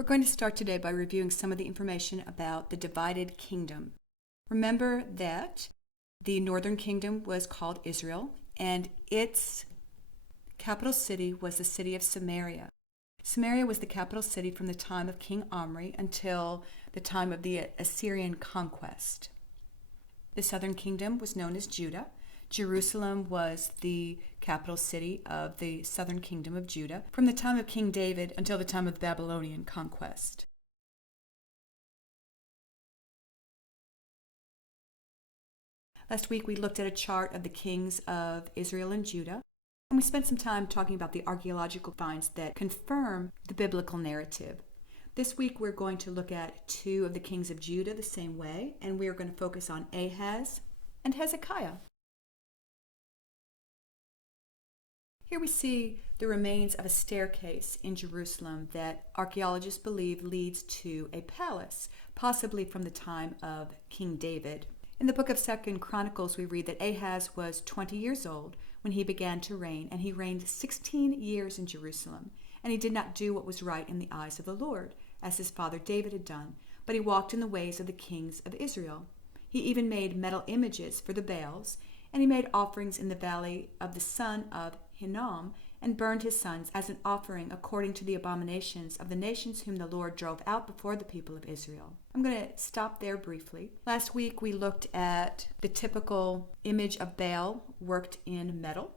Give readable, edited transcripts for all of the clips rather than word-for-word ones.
We're going to start today by reviewing some of the information about the divided kingdom. Remember that the northern kingdom was called Israel, and its capital city was the city of Samaria. Samaria was the capital city from the time of King Omri until the time of the Assyrian conquest. The southern kingdom was known as Judah. Jerusalem was the capital city of the southern kingdom of Judah from the time of King David until the time of the Babylonian conquest. Last week we looked at a chart of the kings of Israel and Judah, and we spent some time talking about the archaeological finds that confirm the biblical narrative. This week we're going to look at two of the kings of Judah the same way, and we are going to focus on Ahaz and Hezekiah. Here we see the remains of a staircase in Jerusalem that archaeologists believe leads to a palace, possibly from the time of King David. In the book of 2 Chronicles, we read that Ahaz was 20 years old when he began to reign, and he reigned 16 years in Jerusalem. And he did not do what was right in the eyes of the Lord, as his father David had done, but he walked in the ways of the kings of Israel. He even made metal images for the Baals, and he made offerings in the valley of the son of Hinnom, and burned his sons as an offering according to the abominations of the nations whom the Lord drove out before the people of Israel. I'm going to stop there briefly. Last week we looked at the typical image of Baal worked in metal,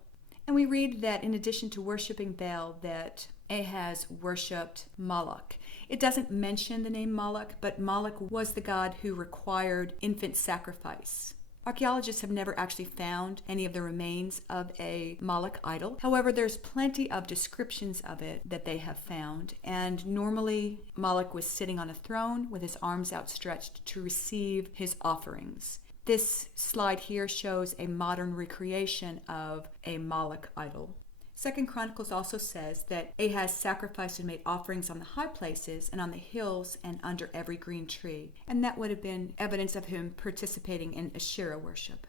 and we read that in addition to worshiping Baal, that Ahaz worshipped Moloch. It doesn't mention the name Moloch, but Moloch was the god who required infant sacrifice. Archaeologists have never actually found any of the remains of a Moloch idol. However, there's plenty of descriptions of it that they have found. And normally, Moloch was sitting on a throne with his arms outstretched to receive his offerings. This slide here shows a modern recreation of a Moloch idol. 2 Chronicles also says that Ahaz sacrificed and made offerings on the high places and on the hills and under every green tree, and that would have been evidence of him participating in Asherah worship.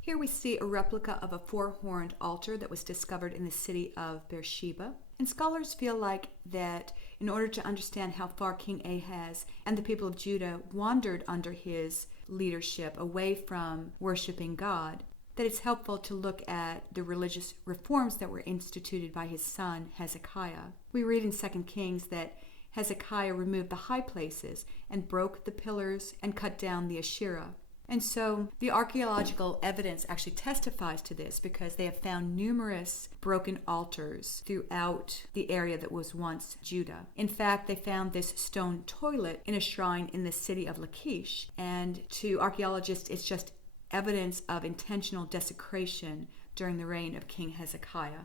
Here we see a replica of a four-horned altar that was discovered in the city of Beersheba, and scholars feel like that in order to understand how far King Ahaz and the people of Judah wandered under his leadership away from worshiping God, that it's helpful to look at the religious reforms that were instituted by his son Hezekiah. We read in 2 Kings that Hezekiah removed the high places and broke the pillars and cut down the Asherah. And so the archaeological evidence actually testifies to this because they have found numerous broken altars throughout the area that was once Judah. In fact, they found this stone toilet in a shrine in the city of Lachish, and to archaeologists it's just evidence of intentional desecration during the reign of King Hezekiah.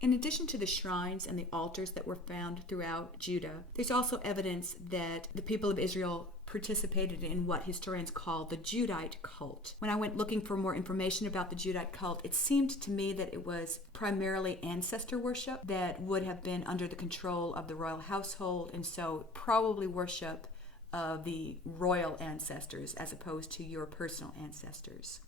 In addition to the shrines and the altars that were found throughout Judah, there's also evidence that the people of Israel participated in what historians call the Judite cult. When I went looking for more information about the Judite cult, it seemed to me that it was primarily ancestor worship that would have been under the control of the royal household, and so probably worship of the royal ancestors as opposed to your personal ancestors.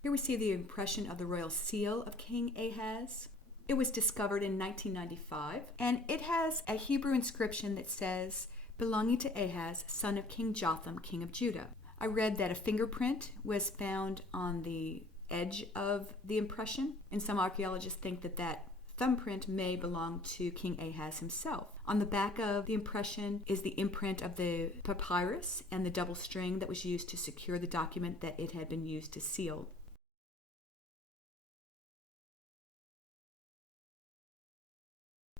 Here we see the impression of the royal seal of King Ahaz. It was discovered in 1995, and it has a Hebrew inscription that says, belonging to Ahaz, son of King Jotham, king of Judah. I read that a fingerprint was found on the edge of the impression, and some archaeologists think that that thumbprint may belong to King Ahaz himself. On the back of the impression is the imprint of the papyrus and the double string that was used to secure the document that it had been used to seal.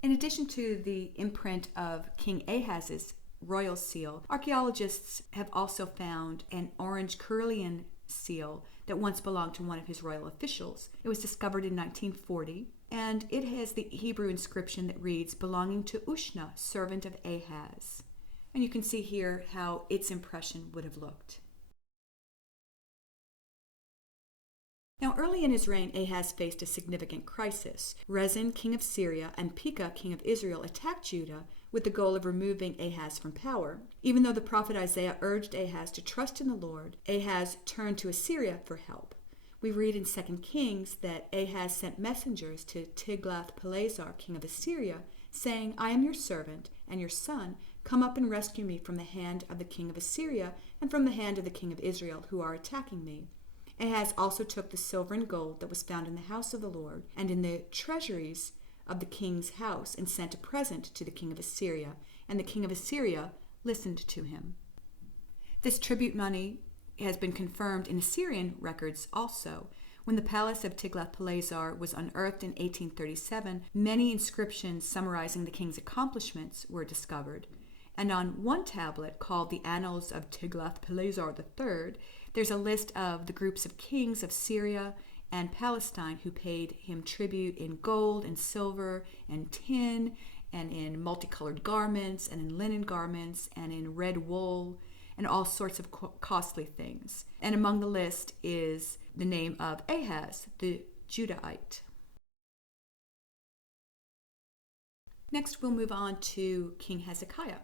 In addition to the imprint of King Ahaz's royal seal, archaeologists have also found an orange Curlian seal that once belonged to one of his royal officials. It was discovered in 1940, and it has the Hebrew inscription that reads, belonging to Ushna, servant of Ahaz. And you can see here how its impression would have looked. Now, early in his reign, Ahaz faced a significant crisis. Rezin, king of Syria, and Pekah, king of Israel, attacked Judah with the goal of removing Ahaz from power. Even though the prophet Isaiah urged Ahaz to trust in the Lord, Ahaz turned to Assyria for help. We read in 2 Kings that Ahaz sent messengers to Tiglath-Pileser, king of Assyria, saying, I am your servant and your son. Come up and rescue me from the hand of the king of Assyria and from the hand of the king of Israel, who are attacking me. Ahaz also took the silver and gold that was found in the house of the Lord and in the treasuries of the king's house, and sent a present to the king of Assyria, and the king of Assyria listened to him. This tribute money has been confirmed in Assyrian records also. When the palace of Tiglath-Pileser was unearthed in 1837, many inscriptions summarizing the king's accomplishments were discovered. And on one tablet, called the Annals of Tiglath-Pileser III, there's a list of the groups of kings of Syria and Palestine who paid him tribute in gold and silver and tin and in multicolored garments and in linen garments and in red wool and all sorts of costly things. And among the list is the name of Ahaz, the Judahite. Next, we'll move on to King Hezekiah.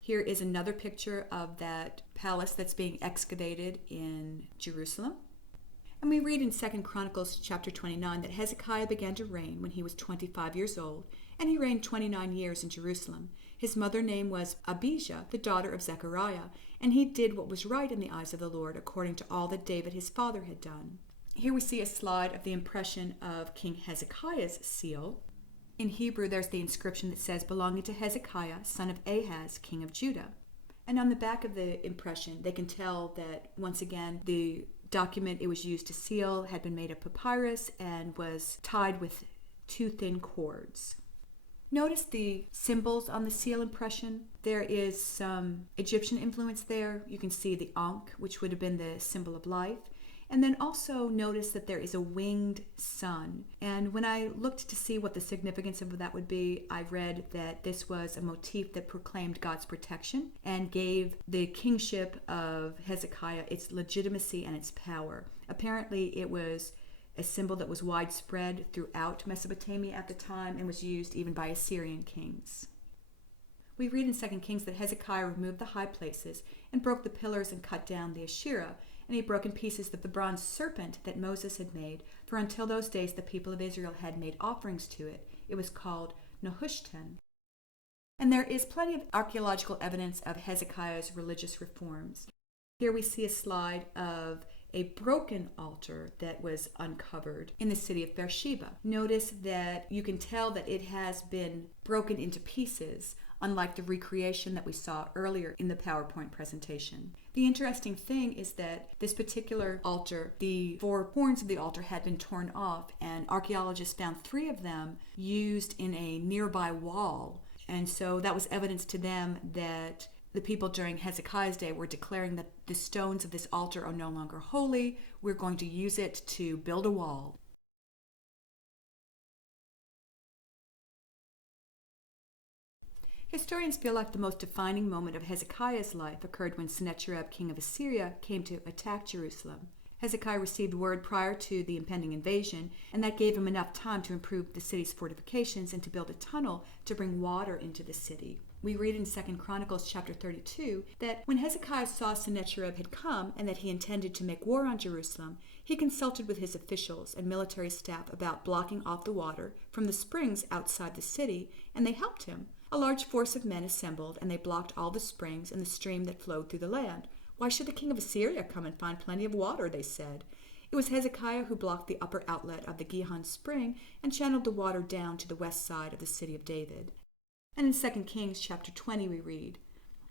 Here is another picture of that palace that's being excavated in Jerusalem. And we read in 2 Chronicles chapter 29 that Hezekiah began to reign when he was 25 years old, and he reigned 29 years in Jerusalem. His mother's name was Abijah, the daughter of Zechariah, and he did what was right in the eyes of the Lord, according to all that David his father had done. Here we see a slide of the impression of King Hezekiah's seal. In Hebrew, there's the inscription that says, belonging to Hezekiah, son of Ahaz, king of Judah. And on the back of the impression, they can tell that, once again, the document it was used to seal had been made of papyrus and was tied with two thin cords. Notice the symbols on the seal impression. There is some Egyptian influence there. You can see the Ankh, which would have been the symbol of life. And then also notice that there is a winged sun. And when I looked to see what the significance of that would be, I read that this was a motif that proclaimed God's protection and gave the kingship of Hezekiah its legitimacy and its power. Apparently it was a symbol that was widespread throughout Mesopotamia at the time and was used even by Assyrian kings. We read in 2 Kings that Hezekiah removed the high places and broke the pillars and cut down the Asherah, and he broke in pieces the bronze serpent that Moses had made, for until those days the people of Israel had made offerings to it. It was called Nehushtan. And there is plenty of archaeological evidence of Hezekiah's religious reforms. Here we see a slide of a broken altar that was uncovered in the city of Beersheba. Notice that you can tell that it has been broken into pieces, unlike the recreation that we saw earlier in the PowerPoint presentation. The interesting thing is that this particular altar, the four horns of the altar had been torn off, and archaeologists found 3 of them used in a nearby wall. And so that was evidence to them that the people during Hezekiah's day were declaring that the stones of this altar are no longer holy. We're going to use it to build a wall. Historians feel like the most defining moment of Hezekiah's life occurred when Sennacherib, king of Assyria, came to attack Jerusalem. Hezekiah received word prior to the impending invasion, and that gave him enough time to improve the city's fortifications and to build a tunnel to bring water into the city. We read in 2 Chronicles chapter 32 that when Hezekiah saw Sennacherib had come and that he intended to make war on Jerusalem, he consulted with his officials and military staff about blocking off the water from the springs outside the city, and they helped him. A large force of men assembled, and they blocked all the springs and the stream that flowed through the land. Why should the king of Assyria come and find plenty of water, they said. It was Hezekiah who blocked the upper outlet of the Gihon spring and channeled the water down to the west side of the city of David. And in 2 Kings chapter 20 we read,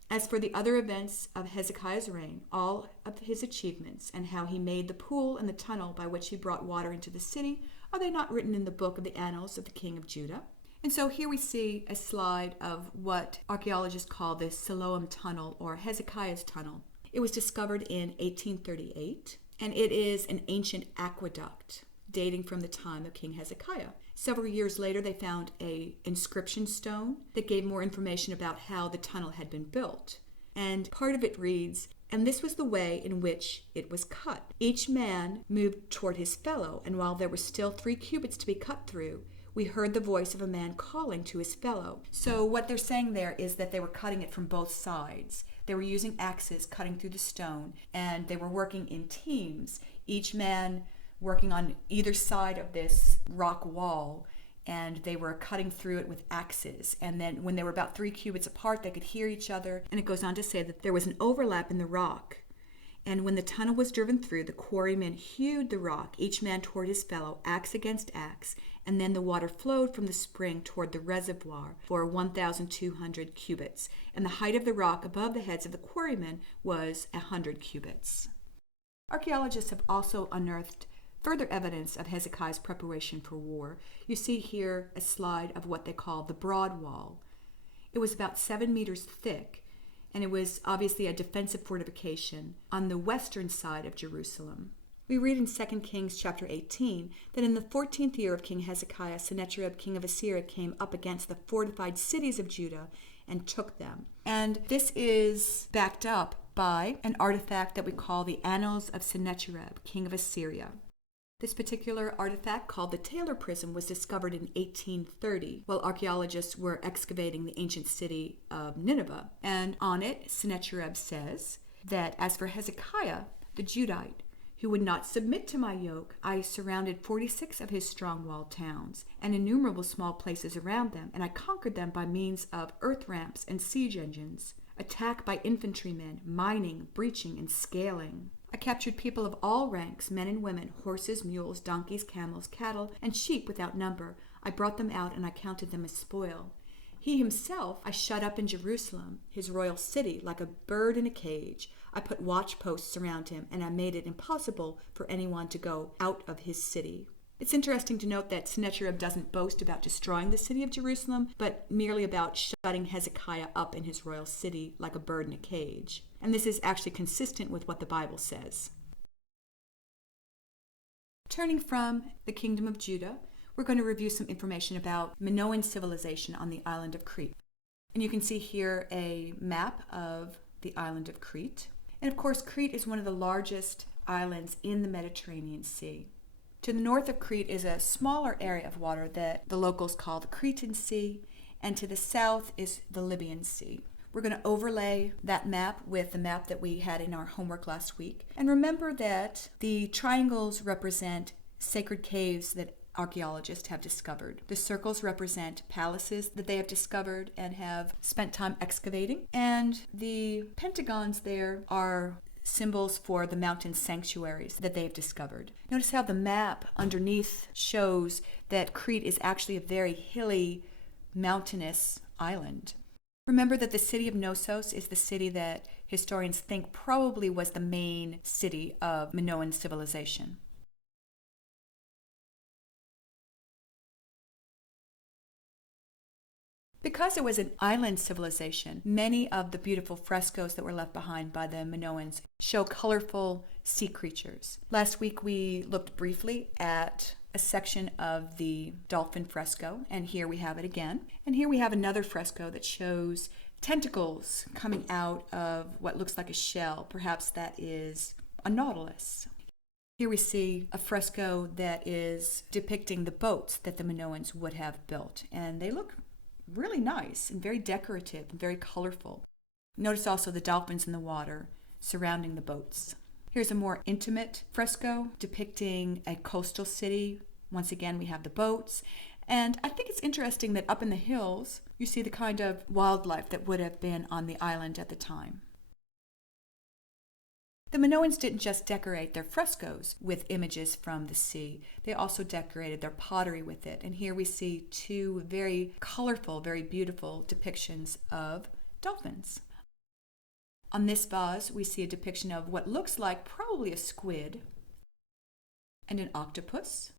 as for the other events of Hezekiah's reign, all of his achievements, and how he made the pool and the tunnel by which he brought water into the city, are they not written in the book of the annals of the king of Judah? And so here we see a slide of what archaeologists call the Siloam Tunnel, or Hezekiah's Tunnel. It was discovered in 1838, and it is an ancient aqueduct dating from the time of King Hezekiah. Several years later, they found an inscription stone that gave more information about how the tunnel had been built. And part of it reads, and this was the way in which it was cut. Each man moved toward his fellow, and while there were still 3 cubits to be cut through, we heard the voice of a man calling to his fellow. So what they're saying there is that they were cutting it from both sides. They were using axes cutting through the stone, and they were working in teams, each man working on either side of this rock wall and they were cutting through it with axes. And then when they were about 3 cubits apart, they could hear each other. And it goes on to say that there was an overlap in the rock. And when the tunnel was driven through, the quarrymen hewed the rock, each man toward his fellow, axe against axe, and then the water flowed from the spring toward the reservoir for 1,200 cubits. And the height of the rock above the heads of the quarrymen was 100 cubits. Archaeologists have also unearthed further evidence of Hezekiah's preparation for war. You see here a slide of what they call the Broad Wall. It was about 7 meters thick, and it was obviously a defensive fortification on the western side of Jerusalem. We read in 2 Kings chapter 18 that in the 14th year of King Hezekiah, Sennacherib, king of Assyria, came up against the fortified cities of Judah and took them. And this is backed up by an artifact that we call the Annals of Sennacherib, king of Assyria. This particular artifact, called the Taylor Prism, was discovered in 1830 while archaeologists were excavating the ancient city of Nineveh. And on it, Sennacherib says that as for Hezekiah, the Judite, who would not submit to my yoke, I surrounded 46 of his strong-walled towns and innumerable small places around them, and I conquered them by means of earth ramps and siege engines, attack by infantrymen, mining, breaching, and scaling. I captured people of all ranks, men and women, horses, mules, donkeys, camels, cattle, and sheep without number. I brought them out, and I counted them as spoil. He himself I shut up in Jerusalem, his royal city, like a bird in a cage. I put watch posts around him, and I made it impossible for anyone to go out of his city. It's interesting to note that Sennacherib doesn't boast about destroying the city of Jerusalem, but merely about shutting Hezekiah up in his royal city like a bird in a cage. And this is actually consistent with what the Bible says. Turning from the kingdom of Judah, we're going to review some information about Minoan civilization on the island of Crete. And you can see here a map of the island of Crete. And of course, Crete is one of the largest islands in the Mediterranean Sea. To the north of Crete is a smaller area of water that the locals call the Cretan Sea, and to the south is the Libyan Sea. We're going to overlay that map with the map that we had in our homework last week. And remember that the triangles represent sacred caves that archaeologists have discovered. The circles represent palaces that they have discovered and have spent time excavating. And the pentagons there are symbols for the mountain sanctuaries that they have discovered. Notice how the map underneath shows that Crete is actually a very hilly, mountainous island. Remember that the city of Knossos is the city that historians think probably was the main city of Minoan civilization. Because it was an island civilization, many of the beautiful frescoes that were left behind by the Minoans show colorful sea creatures. Last week we looked briefly at a section of the dolphin fresco, and here we have it again. And here we have another fresco that shows tentacles coming out of what looks like a shell. Perhaps that is a nautilus. Here we see a fresco that is depicting the boats that the Minoans would have built, and they look really nice and very decorative and very colorful. Notice also the dolphins in the water surrounding the boats. Here's a more intimate fresco depicting a coastal city. Once again, we have the boats. And I think it's interesting that up in the hills, you see the kind of wildlife that would have been on the island at the time. The Minoans didn't just decorate their frescoes with images from the sea. They also decorated their pottery with it. And here we see two very colorful, very beautiful depictions of dolphins. On this vase, we see a depiction of what looks like probably a squid and an octopus,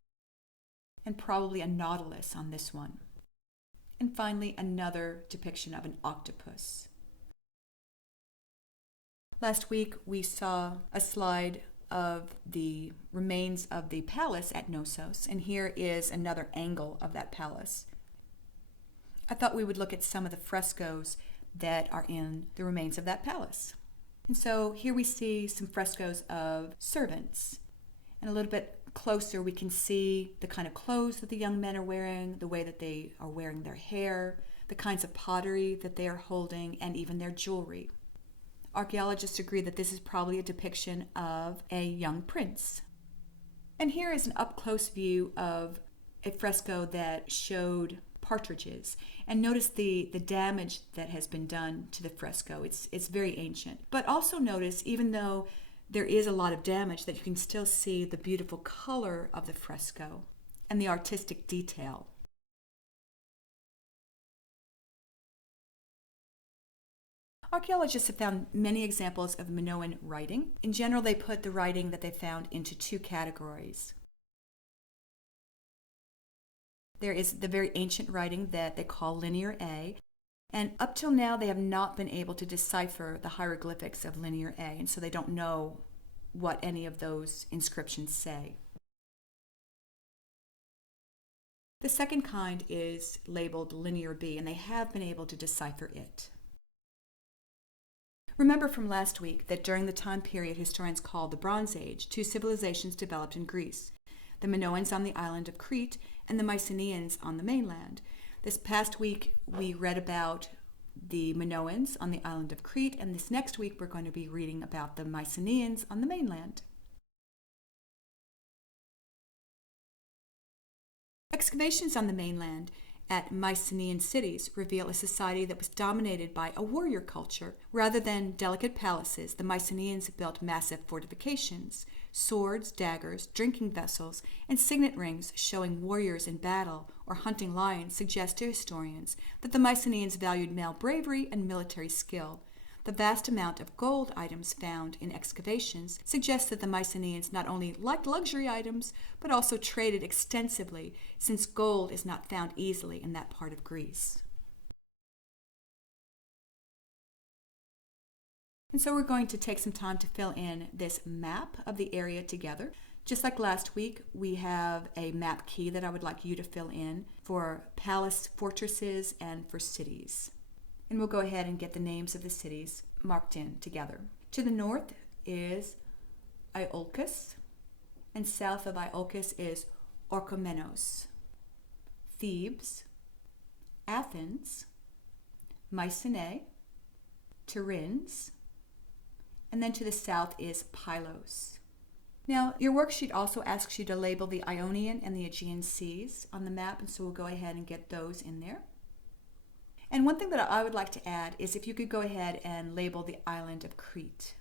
and probably a nautilus on this one. And finally, another depiction of an octopus. Last week, we saw a slide of the remains of the palace at Knossos, and here is another angle of that palace. I thought we would look at some of the frescoes that are in the remains of that palace. And so here we see some frescoes of servants. And a little bit closer, we can see the kind of clothes that the young men are wearing, the way that they are wearing their hair, the kinds of pottery that they are holding, and even their jewelry. Archaeologists agree that this is probably a depiction of a young prince. And here is an up-close view of a fresco that showed partridges. And notice the damage that has been done to the fresco. It's very ancient. But also notice, even though there is a lot of damage, that you can still see the beautiful color of the fresco and the artistic detail. Archaeologists have found many examples of Minoan writing. In general, they put the writing that they found into two categories. There is the very ancient writing that they call Linear A, and up till now they have not been able to decipher the hieroglyphics of Linear A, and so they don't know what any of those inscriptions say. The second kind is labeled Linear B, and they have been able to decipher it. Remember from last week that during the time period historians call the Bronze Age, two civilizations developed in Greece, the Minoans on the island of Crete and the Myceneans on the mainland. This past week we read about the Minoans on the island of Crete, and this next week we're going to be reading about the Myceneans on the mainland. Excavations on the mainland at Mycenean cities reveal a society that was dominated by a warrior culture. Rather than delicate palaces, the Myceneans built massive fortifications, swords, daggers, drinking vessels, and signet rings showing warriors in battle or hunting lions suggest to historians that the Myceneans valued male bravery and military skill. The vast amount of gold items found in excavations suggests that the Myceneans not only liked luxury items, but also traded extensively, since gold is not found easily in that part of Greece. And so we're going to take some time to fill in this map of the area together. Just like last week, we have a map key that I would like you to fill in for palace fortresses and for cities. And we'll go ahead and get the names of the cities marked in together. To the north is Iolcus, and south of Iolcus is Orchomenos, Thebes, Athens, Mycenae, Tiryns, and then to the south is Pylos. Now, your worksheet also asks you to label the Ionian and the Aegean seas on the map, and so we'll go ahead and get those in there. And one thing that I would like to add is if you could go ahead and label the island of Crete.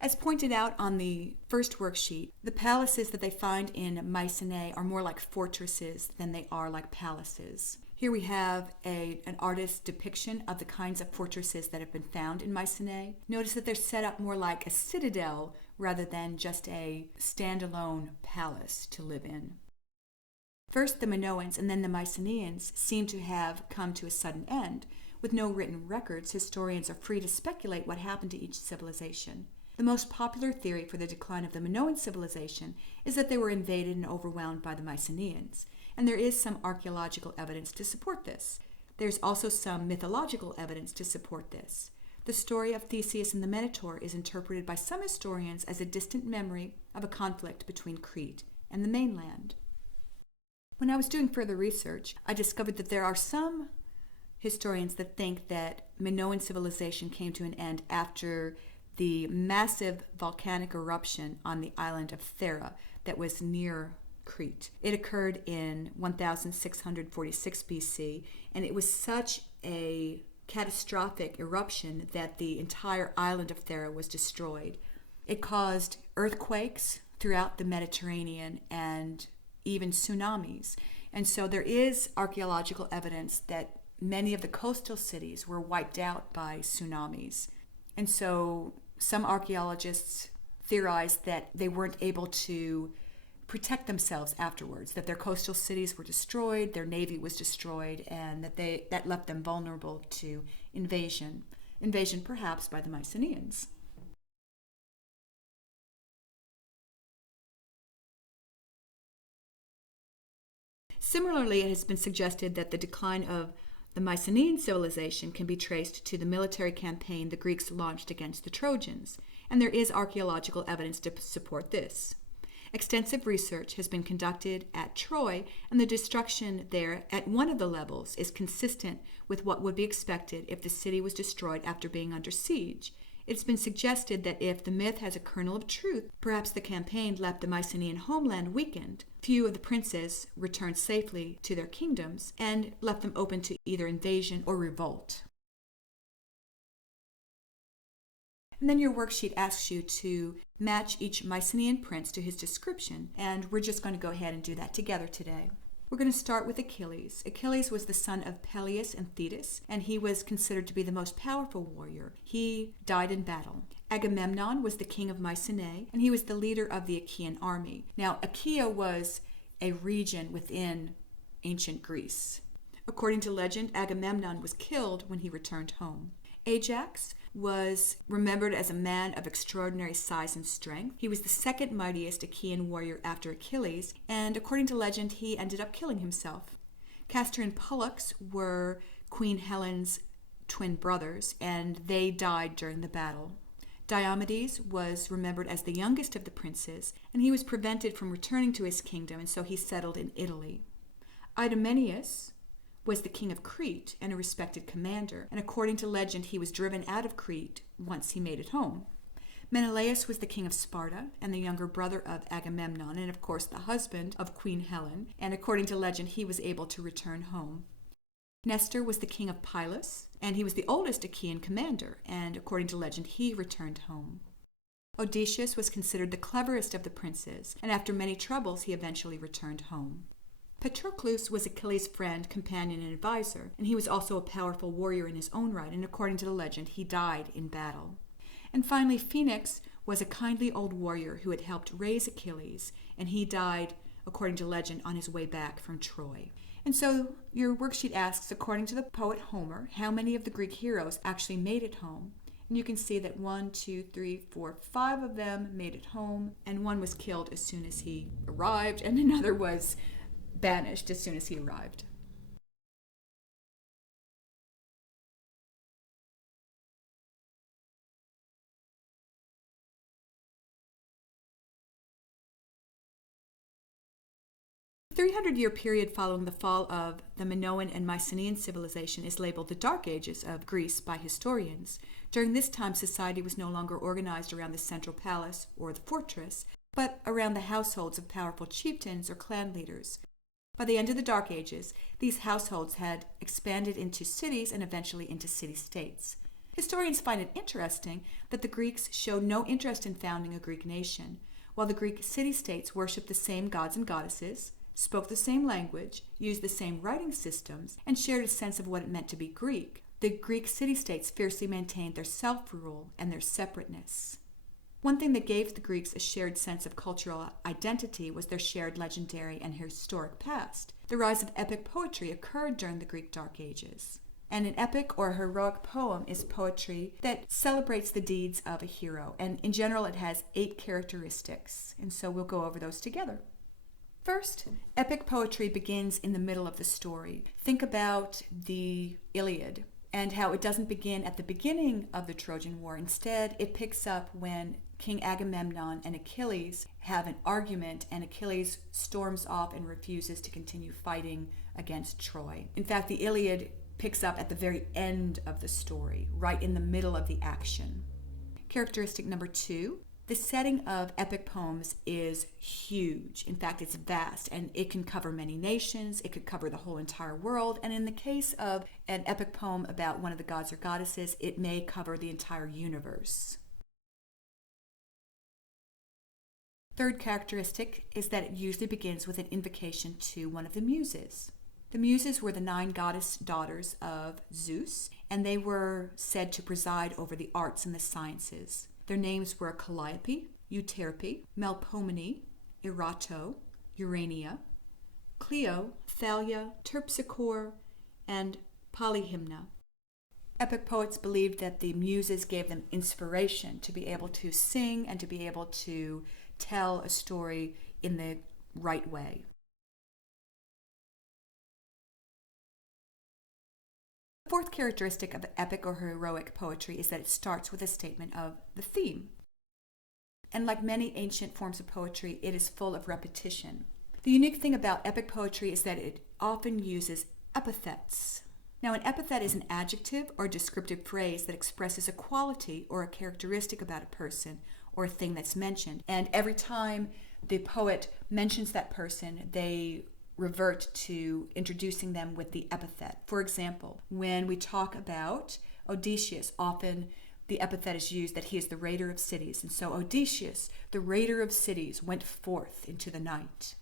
As pointed out on the first worksheet, the palaces that they find in Mycenae are more like fortresses than they are like palaces. Here we have an artist's depiction of the kinds of fortresses that have been found in Mycenae. Notice that they're set up more like a citadel rather than just a standalone palace to live in. First, the Minoans and then the Mycenaeans seem to have come to a sudden end. With no written records, historians are free to speculate what happened to each civilization. The most popular theory for the decline of the Minoan civilization is that they were invaded and overwhelmed by the Mycenaeans, and there is some archaeological evidence to support this. There's also some mythological evidence to support this. The story of Theseus and the Minotaur is interpreted by some historians as a distant memory of a conflict between Crete and the mainland. When I was doing further research, I discovered that there are some historians that think that Minoan civilization came to an end after the massive volcanic eruption on the island of Thera that was near Crete. It occurred in 1646 BC, and it was such a catastrophic eruption that the entire island of Thera was destroyed. It caused earthquakes throughout the Mediterranean and even tsunamis. And so there is archaeological evidence that many of the coastal cities were wiped out by tsunamis. And so some archaeologists theorize that they weren't able to protect themselves afterwards, that their coastal cities were destroyed, their navy was destroyed, and that left them vulnerable to invasion perhaps by the Mycenaeans. Similarly, it has been suggested that the decline of the Mycenaean civilization can be traced to the military campaign the Greeks launched against the Trojans, and there is archaeological evidence to support this. Extensive research has been conducted at Troy, and the destruction there at one of the levels is consistent with what would be expected if the city was destroyed after being under siege. It's been suggested that if the myth has a kernel of truth, perhaps the campaign left the Mycenean homeland weakened. Few of the princes returned safely to their kingdoms and left them open to either invasion or revolt. And then your worksheet asks you to match each Mycenean prince to his description, and we're just going to go ahead and do that together today. We're going to start with Achilles. Achilles was the son of Peleus and Thetis, and he was considered to be the most powerful warrior. He died in battle. Agamemnon was the king of Mycenae, and he was the leader of the Achaean army. Now, Achaea was a region within ancient Greece. According to legend, Agamemnon was killed when he returned home. Ajax was remembered as a man of extraordinary size and strength. He was the second mightiest Achaean warrior after Achilles, and according to legend, he ended up killing himself. Castor and Pollux were Queen Helen's twin brothers, and they died during the battle. Diomedes was remembered as the youngest of the princes, and he was prevented from returning to his kingdom, and so he settled in Italy. Idomeneus was the king of Crete and a respected commander, and according to legend, he was driven out of Crete once he made it home. Menelaus was the king of Sparta and the younger brother of Agamemnon, and of course the husband of Queen Helen, and according to legend, he was able to return home. Nestor was the king of Pylos, and he was the oldest Achaean commander, and according to legend, he returned home. Odysseus was considered the cleverest of the princes, and after many troubles, he eventually returned home. Patroclus was Achilles' friend, companion, and advisor, and he was also a powerful warrior in his own right, and according to the legend, he died in battle. And finally, Phoenix was a kindly old warrior who had helped raise Achilles, and he died, according to legend, on his way back from Troy. And so your worksheet asks, according to the poet Homer, how many of the Greek heroes actually made it home? And you can see that 1, 2, 3, 4, 5 of them made it home, and one was killed as soon as he arrived, and another was banished as soon as he arrived. The 300-year period following the fall of the Minoan and Mycenean civilization is labeled the Dark Ages of Greece by historians. During this time, society was no longer organized around the central palace or the fortress, but around the households of powerful chieftains or clan leaders. By the end of the Dark Ages, these households had expanded into cities and eventually into city-states. Historians find it interesting that the Greeks showed no interest in founding a Greek nation. While the Greek city-states worshipped the same gods and goddesses, spoke the same language, used the same writing systems, and shared a sense of what it meant to be Greek, the Greek city-states fiercely maintained their self-rule and their separateness. One thing that gave the Greeks a shared sense of cultural identity was their shared legendary and historic past. The rise of epic poetry occurred during the Greek Dark Ages. And an epic or heroic poem is poetry that celebrates the deeds of a hero. And in general, it has 8 characteristics. And so we'll go over those together. First, epic poetry begins in the middle of the story. Think about the Iliad and how it doesn't begin at the beginning of the Trojan War. Instead, it picks up when King Agamemnon and Achilles have an argument, and Achilles storms off and refuses to continue fighting against Troy. In fact, the Iliad picks up at the very end of the story, right in the middle of the action. Characteristic number 2, the setting of epic poems is huge. In fact, it's vast, and it can cover many nations, it could cover the whole entire world, and in the case of an epic poem about one of the gods or goddesses, it may cover the entire universe. Third characteristic is that it usually begins with an invocation to one of the muses. The muses were the 9 goddess daughters of Zeus, and they were said to preside over the arts and the sciences. Their names were Calliope, Euterpe, Melpomene, Erato, Urania, Clio, Thalia, Terpsichore, and Polyhymna. Epic poets believed that the muses gave them inspiration to be able to sing and to be able to tell a story in the right way. The fourth characteristic of epic or heroic poetry is that it starts with a statement of the theme. and like many ancient forms of poetry, it is full of repetition. The unique thing about epic poetry is that it often uses epithets. Now, an epithet is an adjective or descriptive phrase that expresses a quality or a characteristic about a person or a thing that's mentioned. And every time the poet mentions that person, they revert to introducing them with the epithet. For example, when we talk about Odysseus, often the epithet is used that he is the raider of cities. And so Odysseus, the raider of cities, went forth into the night.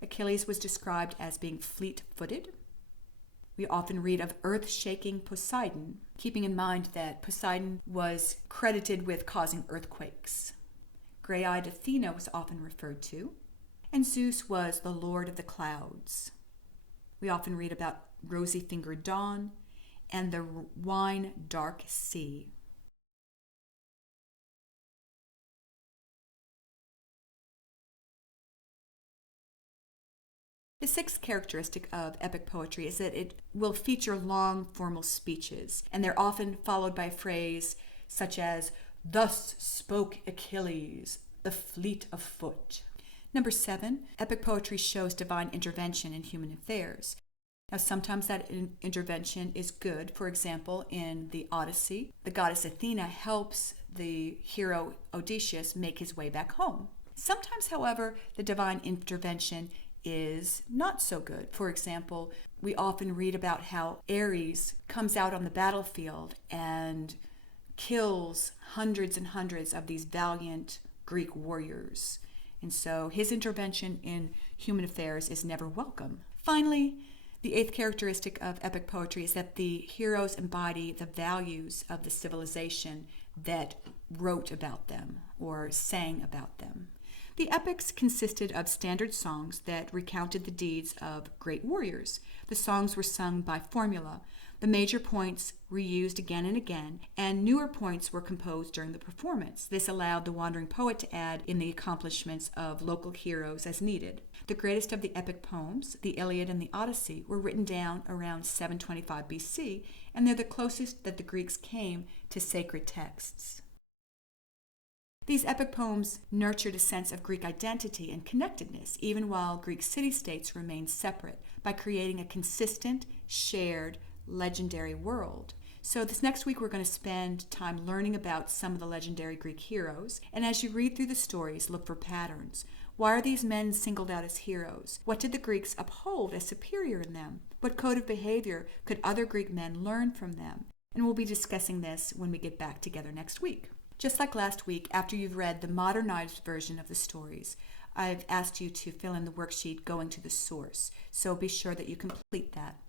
Achilles was described as being fleet-footed. We often read of earth-shaking Poseidon, keeping in mind that Poseidon was credited with causing earthquakes. Gray-eyed Athena was often referred to, and Zeus was the lord of the clouds. We often read about rosy-fingered dawn and the wine-dark sea. The sixth characteristic of epic poetry is that it will feature long formal speeches, and they're often followed by a phrase such as, "Thus spoke Achilles, the fleet of foot." Number 7, epic poetry shows divine intervention in human affairs. Now, sometimes that intervention is good. For example, in the Odyssey, the goddess Athena helps the hero Odysseus make his way back home. Sometimes, however, the divine intervention is not so good. For example, we often read about how Ares comes out on the battlefield and kills hundreds and hundreds of these valiant Greek warriors. And so his intervention in human affairs is never welcome. Finally, the eighth characteristic of epic poetry is that the heroes embody the values of the civilization that wrote about them or sang about them. The epics consisted of standard songs that recounted the deeds of great warriors. The songs were sung by formula. The major points were used again and again, and newer points were composed during the performance. This allowed the wandering poet to add in the accomplishments of local heroes as needed. The greatest of the epic poems, the Iliad and the Odyssey, were written down around 725 BC, and they're the closest that the Greeks came to sacred texts. These epic poems nurtured a sense of Greek identity and connectedness, even while Greek city-states remained separate, by creating a consistent, shared, legendary world. So this next week we're going to spend time learning about some of the legendary Greek heroes, and as you read through the stories, look for patterns. Why are these men singled out as heroes? What did the Greeks uphold as superior in them? What code of behavior could other Greek men learn from them? And we'll be discussing this when we get back together next week. Just like last week, after you've read the modernized version of the stories, I've asked you to fill in the worksheet going to the source, so be sure that you complete that.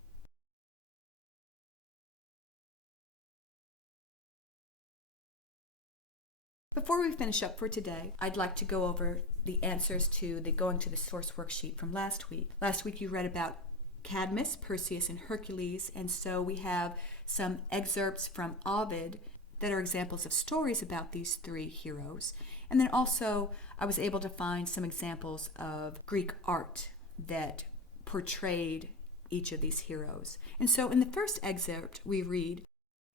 Before we finish up for today, I'd like to go over the answers to the going to the source worksheet from last week. Last week you read about Cadmus, Perseus, and Hercules, and so we have some excerpts from Ovid that are examples of stories about these three heroes. And then also I was able to find some examples of Greek art that portrayed each of these heroes. And so in the first excerpt we read,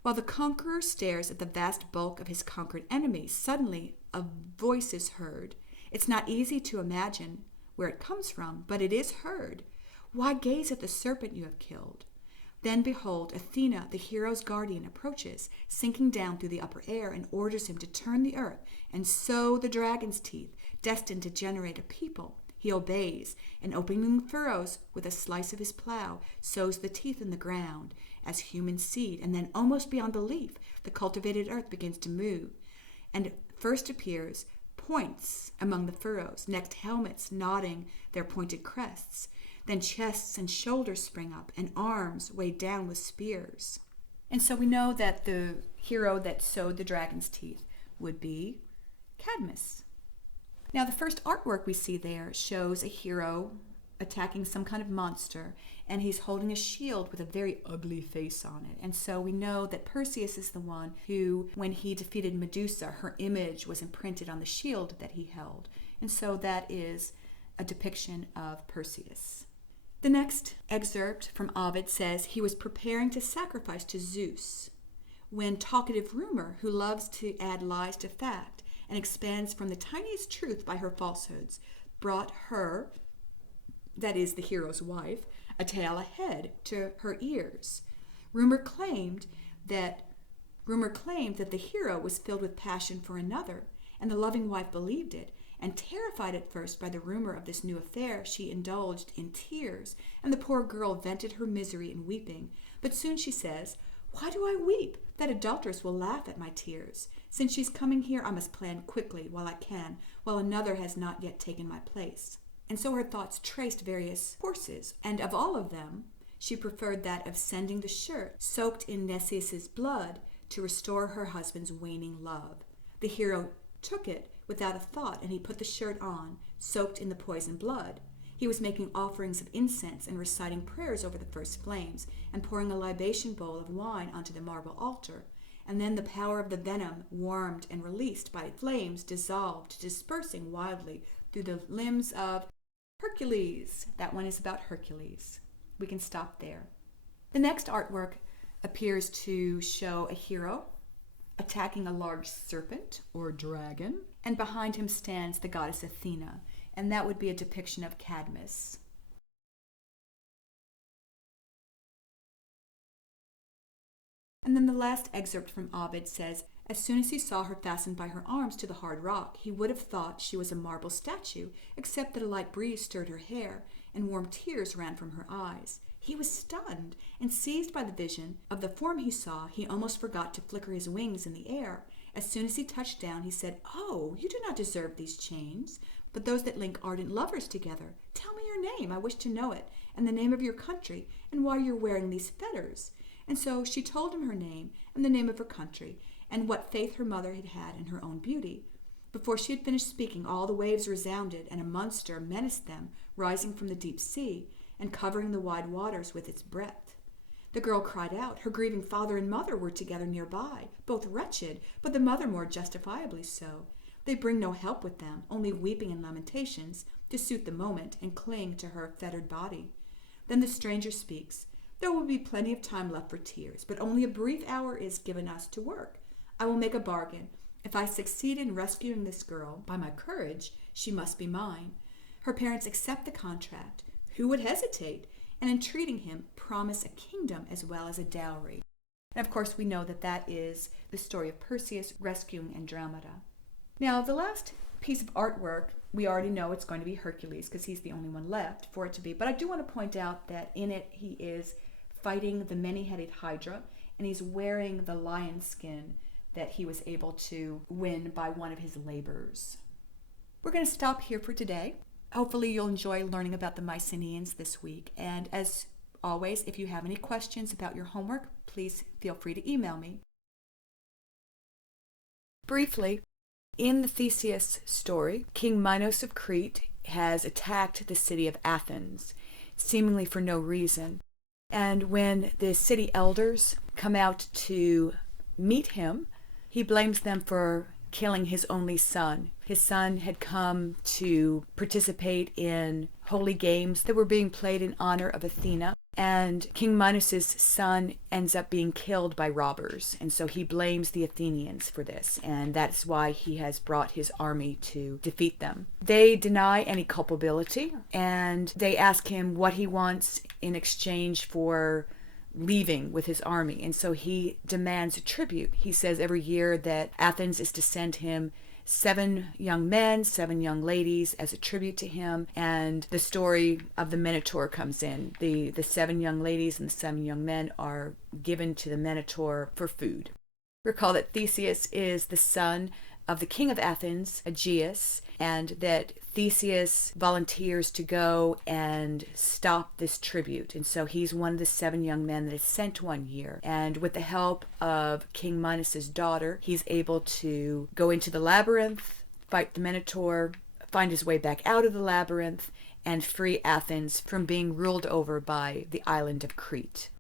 "While the conqueror stares at the vast bulk of his conquered enemies, suddenly a voice is heard. It's not easy to imagine where it comes from, but it is heard. Why gaze at the serpent you have killed? Then behold, Athena, the hero's guardian, approaches, sinking down through the upper air, and orders him to turn the earth and sow the dragon's teeth, destined to generate a people. He obeys, and opening the furrows with a slice of his plow, sows the teeth in the ground as human seed, and then almost beyond belief, the cultivated earth begins to move, and first appears points among the furrows, next helmets nodding their pointed crests. Then chests and shoulders spring up, and arms weighed down with spears." And so we know that the hero that sowed the dragon's teeth would be Cadmus. Now the first artwork we see there shows a hero attacking some kind of monster, and he's holding a shield with a very ugly face on it. And so we know that Perseus is the one who, when he defeated Medusa, her image was imprinted on the shield that he held. And so that is a depiction of Perseus. The next excerpt from Ovid says, "He was preparing to sacrifice to Zeus when talkative Rumor, who loves to add lies to fact and expands from the tiniest truth by her falsehoods, brought her, that is the hero's wife, a tale ahead to her ears. Rumor claimed that the hero was filled with passion for another, and the loving wife believed it, and terrified at first by the rumor of this new affair, she indulged in tears, and the poor girl vented her misery in weeping. But soon she says, "Why do I weep? That adulteress will laugh at my tears. Since she's coming here, I must plan quickly while I can, while another has not yet taken my place." And so her thoughts traced various courses, and of all of them, she preferred that of sending the shirt soaked in Nessus's blood to restore her husband's waning love. The hero took it without a thought, and he put the shirt on, soaked in the poisoned blood. He was making offerings of incense and reciting prayers over the first flames, and pouring a libation bowl of wine onto the marble altar. And then the power of the venom, warmed and released by flames, dissolved, dispersing wildly through the limbs of Hercules. That one is about Hercules. We can stop there. The next artwork appears to show a hero attacking a large serpent or dragon, and behind him stands the goddess Athena, and that would be a depiction of Cadmus. And then the last excerpt from Ovid says, "As soon as he saw her fastened by her arms to the hard rock, he would have thought she was a marble statue, except that a light breeze stirred her hair, and warm tears ran from her eyes. He was stunned, and seized by the vision of the form he saw, he almost forgot to flicker his wings in the air. As soon as he touched down, he said, 'Oh, you do not deserve these chains, but those that link ardent lovers together. Tell me your name, I wish to know it, and the name of your country, and why you're wearing these fetters.' And so she told him her name, and the name of her country, and what faith her mother had had in her own beauty. Before she had finished speaking, all the waves resounded, and a monster menaced them, rising from the deep sea, and covering the wide waters with its breadth. The girl cried out. Her grieving father and mother were together nearby, both wretched, but the mother more justifiably so. They bring no help with them, only weeping and lamentations, to suit the moment and cling to her fettered body. Then the stranger speaks. 'There will be plenty of time left for tears, but only a brief hour is given us to work. I will make a bargain. If I succeed in rescuing this girl by my courage, she must be mine.' Her parents accept the contract. Who would hesitate? And entreating him, promise a kingdom as well as a dowry." And of course we know that that is the story of Perseus rescuing Andromeda. Now the last piece of artwork, we already know it's going to be Hercules because he's the only one left for it to be. But I do want to point out that in it he is fighting the many-headed Hydra, and he's wearing the lion skin that he was able to win by one of his labors. We're going to stop here for today. Hopefully you'll enjoy learning about the Myceneans this week. And as always, if you have any questions about your homework, please feel free to email me. Briefly, in the Theseus story, King Minos of Crete has attacked the city of Athens, seemingly for no reason. And when the city elders come out to meet him, he blames them for killing his only son. His son had come to participate in holy games that were being played in honor of Athena, and King Minos' son ends up being killed by robbers, and so he blames the Athenians for this, and that's why he has brought his army to defeat them. They deny any culpability, and they ask him what he wants in exchange for leaving with his army, and so he demands a tribute. He says every year that Athens is to send him 7 young men, 7 young ladies as a tribute to him, and the story of the Minotaur comes in. The 7 young ladies and the 7 young men are given to the Minotaur for food. Recall that Theseus is the son of the king of Athens, Aegeus, and that Theseus volunteers to go and stop this tribute. And so he's one of the 7 young men that is sent one year. And with the help of King Minos' daughter, he's able to go into the labyrinth, fight the Minotaur, find his way back out of the labyrinth, and free Athens from being ruled over by the island of Crete.